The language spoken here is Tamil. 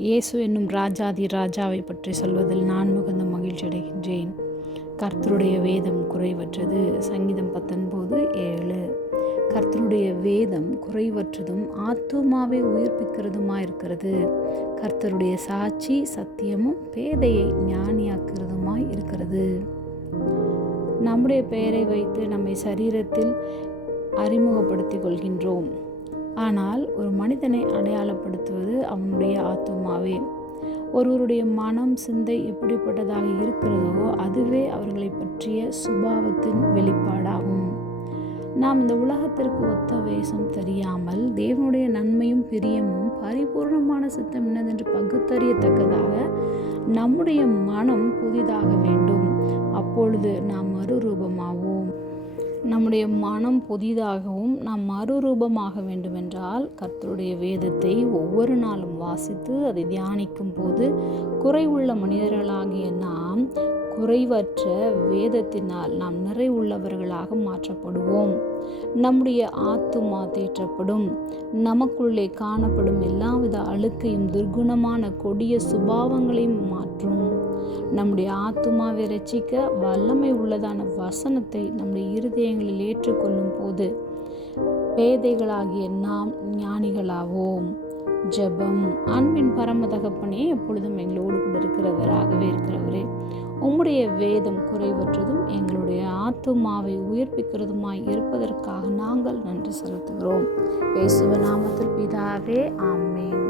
இயேசு என்னும் ராஜாதி ராஜாவை பற்றி சொல்வதில் நான் மிகுந்த மகிழ்ச்சி அடைகின்றேன். கர்த்தருடைய வேதம் குறைவற்றது. சங்கீதம் 19:7. கர்த்தருடைய வேதம் குறைவற்றதும் ஆத்துமாவை உயிர்ப்பிக்கிறதுமாயிருக்கிறது. கர்த்தருடைய சாட்சி சத்தியமும் பேதையை ஞானியாக்குறதுமாய் இருக்கிறது. நம்முடைய பெயரை வைத்து நம்மை சரீரத்தில் அறிமுகப்படுத்திக் கொள்கின்றோம். ஆனால் ஒரு மனிதனை அடையாளப்படுத்துவது அவனுடைய ஆத்துமாவே. ஒருவருடைய மனம் சிந்தை எப்படிப்பட்டதாக இருக்கிறதோ அதுவே அவர்களை பற்றிய சுபாவத்தின் வெளிப்பாடாகும். நாம் இந்த உலகத்திற்கு ஒத்த வேஷம் தெரியாமல் தேவனுடைய நன்மையும் பிரியமும் பரிபூர்ணமான சித்தம் என்னதென்று பகுத்தறியத்தக்கதாக நம்முடைய மனம் புதிதாக வேண்டும். அப்பொழுது நாம் மறுரூபமாவோம். நம்முடைய மனம் புதிதாகவும் நாம் மறுரூபமாக வேண்டுமென்றால் கர்த்தருடைய வேதத்தை ஒவ்வொரு நாளும் வாசித்து அதை தியானிக்கும் போது குறைவுள்ள மனிதர்களாகிய நாம் குறைவற்ற வேதத்தினால் நாம் நிறைவுள்ளவர்களாக மாற்றப்படுவோம். நம்முடைய ஆத்துமா தேற்றப்படும். நமக்குள்ளே காணப்படும் எல்லாவித அழுக்கையும் துர்குணமான கொடிய சுபாவங்களையும் மாற்றும். நம்முடைய ஆத்துமாவை ரட்சிக்க வல்லமை உள்ளதான வசனத்தை நம்முடைய இருதயங்களில் ஏற்றுக்கொள்ளும் போது பேதைகளாகிய நாம் ஞானிகளாவோம். ஜெபம். அன்பின் பரம தகப்பனே, எப்பொழுதும் எங்களோடு கூட இருக்கிறவராகவே இருக்கிறவரே, உம்முடைய வேதம் குறைவற்றதும் எங்களுடைய ஆத்துமாவை உயிர்ப்பிக்கிறதுமாய் இருப்பதற்காக நாங்கள் நன்றி செலுத்துகிறோம். இயேசுவின் நாமத்தில் பிதாவே, ஆமென்.